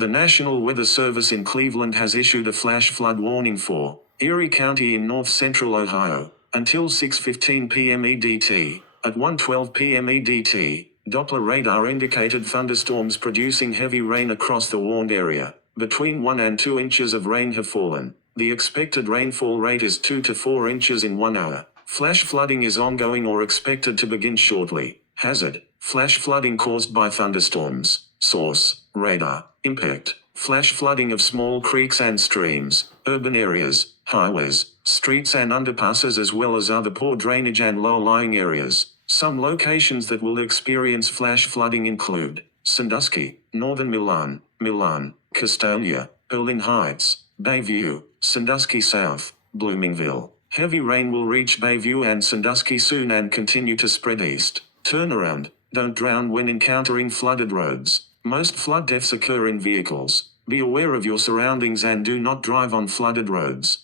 The National Weather Service in Cleveland has issued a flash flood warning for Erie County in north-central Ohio until 6:15 p.m. EDT. At 1:12 p.m. EDT, Doppler radar indicated thunderstorms producing heavy rain across the warned area. Between 1 and 2 inches of rain have fallen. The expected rainfall rate is 2 to 4 inches in 1 hour. Flash flooding is ongoing or expected to begin shortly. Hazard: flash flooding caused by thunderstorms. Source: radar. Impact: flash flooding of small creeks and streams, urban areas, highways, streets and underpasses, as well as other poor drainage and low-lying areas. Some locations that will experience flash flooding include Sandusky, Northern Milan, Castalia, Berlin Heights, Bayview, Sandusky South, Bloomingville. Heavy rain will reach Bayview and Sandusky soon and continue to spread east. Turnaround: don't drown when encountering flooded roads. Most flood deaths occur in vehicles. Be aware of your surroundings and do not drive on flooded roads.